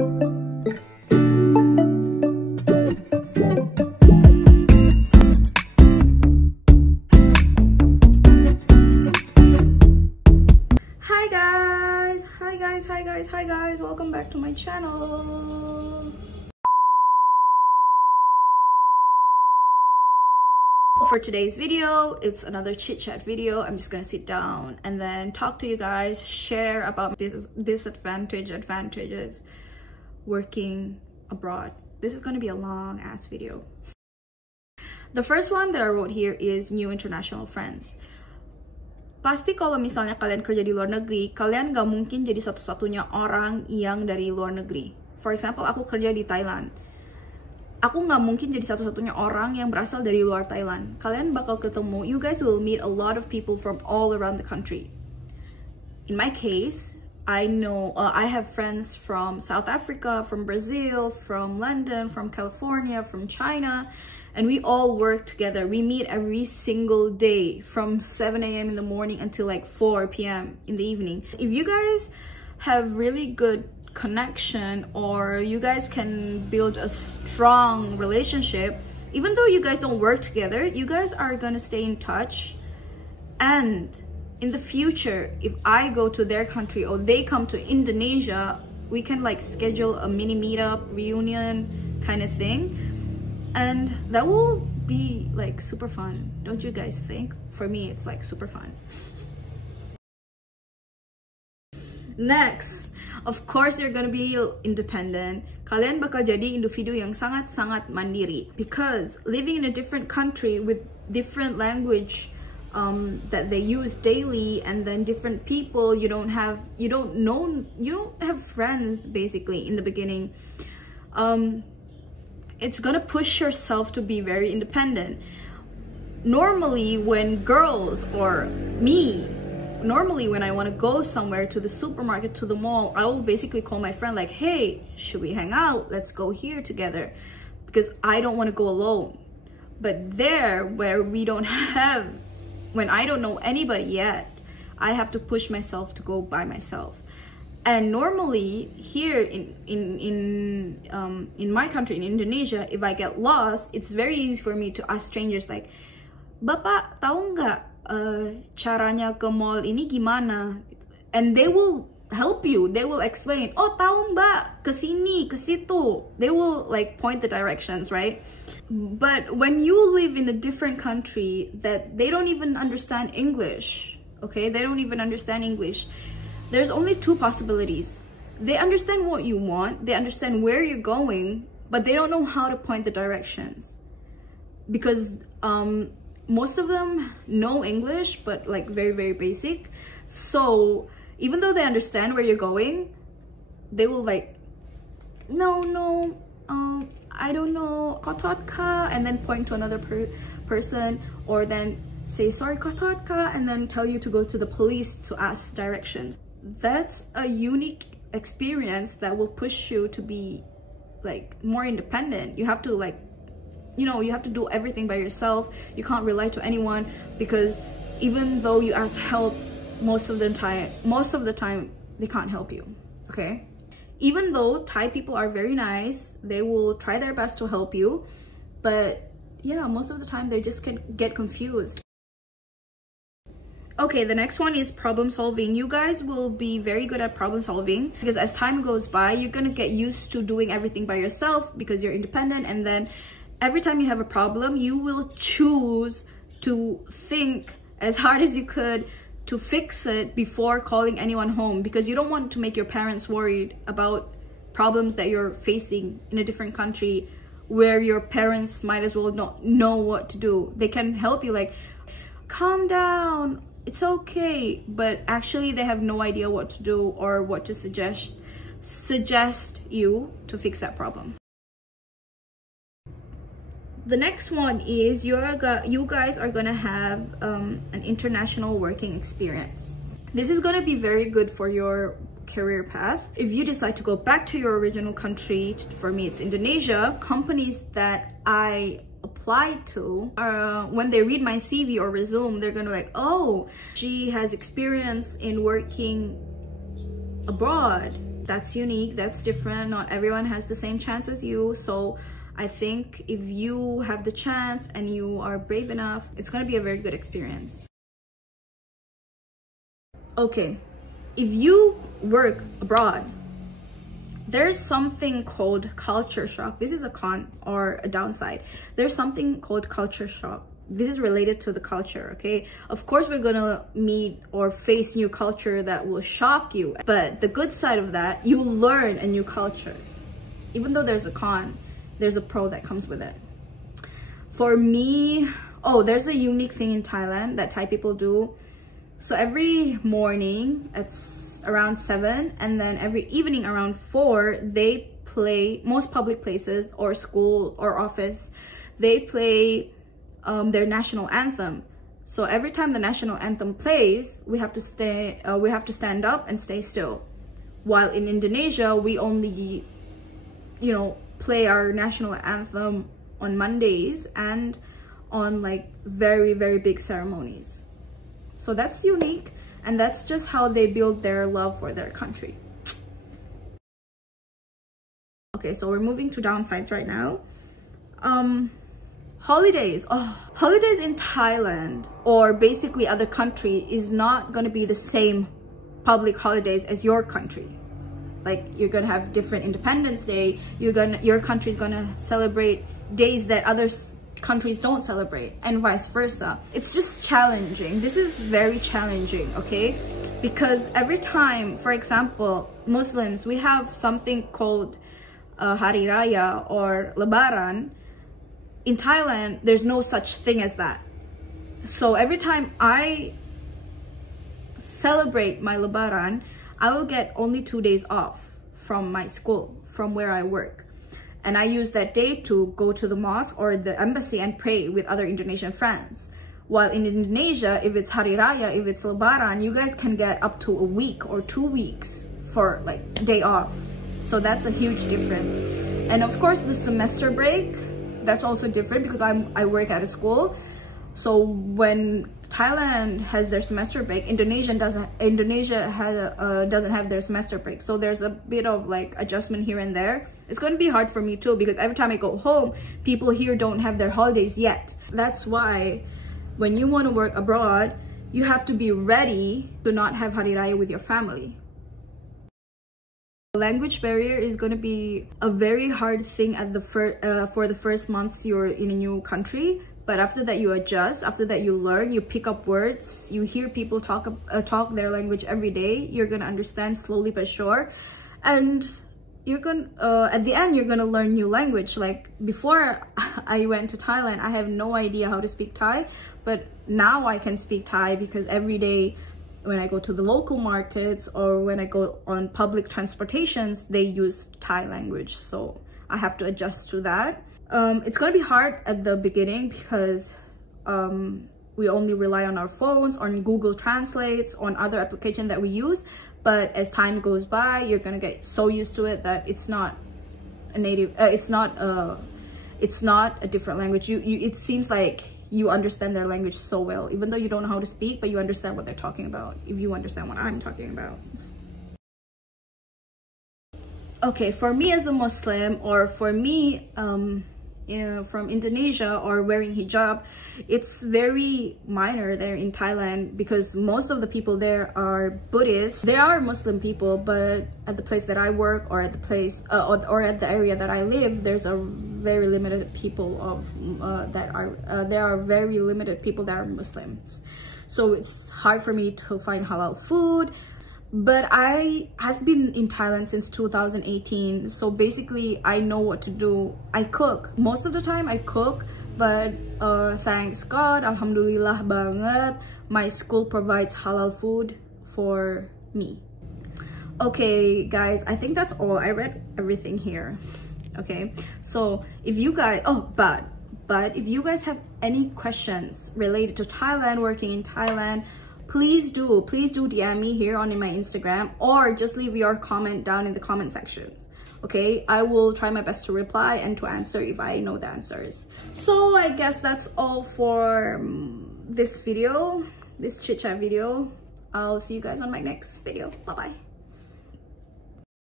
Hi guys, welcome back to my channel. For today's video, it's another chit chat video. I'm just gonna sit down and then talk to you guys, share about advantages working abroad. This is gonna be a long ass video. The first one that I wrote here is new international friends. Pasti kalau misalnya kalian kerja di luar negeri, kalian gak mungkin jadi satu-satunya orang yang dari luar negeri. For example, aku kerja di Thailand. Aku gak mungkin jadi satu-satunya orang yang berasal dari luar Thailand. Kalian bakal ketemu, you guys will meet a lot of people from all around the country. In my case, I have friends from South Africa, from Brazil, from London, from California, from China. And we all work together. We meet every single day from 7 a.m. in the morning until like 4 p.m. in the evening. If you guys have really good connection or you guys can build a strong relationship, even though you guys don't work together, you guys are gonna stay in touch. And in the future, if I go to their country or they come to Indonesia, we can like schedule a mini meetup, reunion kind of thing. And that will be like super fun, don't you guys think? For me, it's like super fun. Next, of course, you're gonna be independent. Kalian bakal jadi individu yang sangat-sangat mandiri, because living in a different country with different language that they use daily, and then different people, you don't have friends basically in the beginning. It's gonna push yourself to be very independent. Normally when girls or me, when I want to go somewhere, to the supermarket, to the mall, I will basically call my friend like, hey, should we hang out? Let's go here together, because I don't want to go alone. But there, where when I don't know anybody yet, I have to push myself to go by myself. And normally here in my country, in Indonesia, if I get lost, it's very easy for me to ask strangers like, Bapak tahu nggak caranya ke mall ini gimana? And they will help you. They will explain. Oh, tahu mbak, ke sini, ke situ. They will like point the directions, right? But when you live in a different country that they don't even understand English, okay? They don't even understand English. There's only two possibilities. They understand what you want, they understand where you're going, but they don't know how to point the directions. Because most of them know English, but like very, very basic. So even though they understand where you're going, they will like, no, I don't know, kotot ka, and then point to another person, or then say, sorry, kotot ka, and then tell you to go to the police to ask directions. That's a unique experience that will push you to be like more independent. You have to like, you have to do everything by yourself. You can't rely to anyone, because even though you ask help, most of the time they can't help you, okay? Even though Thai people are very nice, they will try their best to help you, but yeah, most of the time they just can get confused. Okay, the next one is problem solving. You guys will be very good at problem solving, because as time goes by, you're gonna get used to doing everything by yourself because you're independent. And then every time you have a problem, you will choose to think as hard as you could to fix it before calling anyone home, because you don't want to make your parents worried about problems that you're facing in a different country where your parents might as well not know what to do. They can help you like, calm down, it's okay, but actually they have no idea what to do or what to suggest you to fix that problem. The next one is you guys are gonna have an international working experience. This is gonna be very good for your career path. If you decide to go back to your original country, for me it's Indonesia, companies that I applied to, when they read my CV or resume, they're gonna be like, oh, she has experience in working abroad. That's unique, that's different. Not everyone has the same chance as you. So I think if you have the chance and you are brave enough, it's going to be a very good experience. Okay, if you work abroad, there's something called culture shock. This is a con or a downside. There's something called culture shock. This is related to the culture, okay? Of course, we're gonna meet or face new culture that will shock you. But the good side of that, you learn a new culture. Even though there's a con, there's a pro that comes with it. For me, oh, there's a unique thing in Thailand that Thai people do. So every morning, it's around 7, and then every evening around 4, they play, most public places or school or office, they play their national anthem. So every time the national anthem plays, we have to stand up and stay still. While in Indonesia, we only, you know, play our national anthem on Mondays and on like very, very big ceremonies. So that's unique, and that's just how they build their love for their country. Okay, so we're moving to downsides right now. Holidays. Oh, holidays in Thailand or basically other country is not going to be the same public holidays as your country. Like, you're going to have different Independence Day. Your country's going to celebrate days that other countries don't celebrate, and vice versa. It's just challenging. This is very challenging, okay? Because every time, for example, Muslims, we have something called Hari Raya or Lebaran. In Thailand, there's no such thing as that. So every time I celebrate my Lebaran, I will get only 2 days off from my school, from where I work. And I use that day to go to the mosque or the embassy and pray with other Indonesian friends. While in Indonesia, if it's Hari Raya, if it's Lebaran, you guys can get up to a week or 2 weeks for like day off. So that's a huge difference. And of course, the semester break, that's also different because I work at a school. So when Thailand has their semester break, Indonesia doesn't have their semester break. So there's a bit of like adjustment here and there. It's going to be hard for me too, because every time I go home, people here don't have their holidays yet. That's why when you want to work abroad, you have to be ready to not have Hari Raya with your family. The language barrier is going to be a very hard thing at the for the first months you're in a new country. But after that, you adjust. After that, you learn. You pick up words. You hear people talk their language every day. You're gonna understand slowly but sure, and you're gonna at the end you're gonna learn new language. Like before I went to Thailand, I have no idea how to speak Thai, but now I can speak Thai because every day when I go to the local markets or when I go on public transportations, they use Thai language. So I have to adjust to that. It's gonna be hard at the beginning because we only rely on our phones, on Google Translates, on other applications that we use. But as time goes by, you're gonna get so used to it that it's not a native. It's not a different language. It seems like you understand their language so well, even though you don't know how to speak, but you understand what they're talking about. If you understand what I'm talking about. Okay, for me as a Muslim, or for me from Indonesia or wearing hijab, it's very minor there in Thailand because most of the people there are Buddhists. They are Muslim people, but at the place that I work or at the place or at the area that I live, there's a very limited people of there are very limited people that are Muslims. So it's hard for me to find halal food. But I have been in Thailand since 2018, so basically I know what to do. I cook. Most of the time I cook, but thanks God, alhamdulillah banget, my school provides halal food for me. Okay guys, I think that's all. I read everything here. Okay, so if you guys, but if you guys have any questions related to Thailand, working in Thailand, please do DM me here on my Instagram, or just leave your comment down in the comment section. Okay, I will try my best to reply and to answer if I know the answers. So I guess that's all for this video, this chit chat video. I'll see you guys on my next video. Bye bye.